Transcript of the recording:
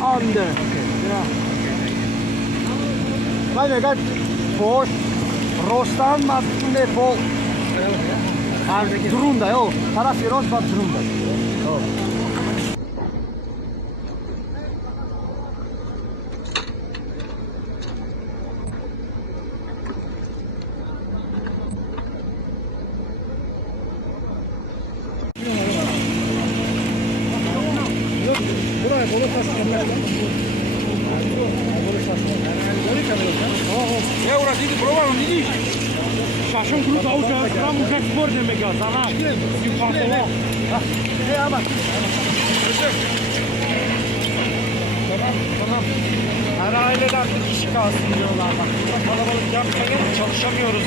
Under. Vai gat post Rostan matne po. Drunda jo. Tarafı Rostan drunda. Eura, ti prova, non mi dici? Facciamo un gruppo, facciamo un sport nel mega, sana. Si fa solo. Ama. Tamam. Her aileden bir kişi kalsın diyorlar bak. Burada kalabalık yapmayın, çalışamıyoruz.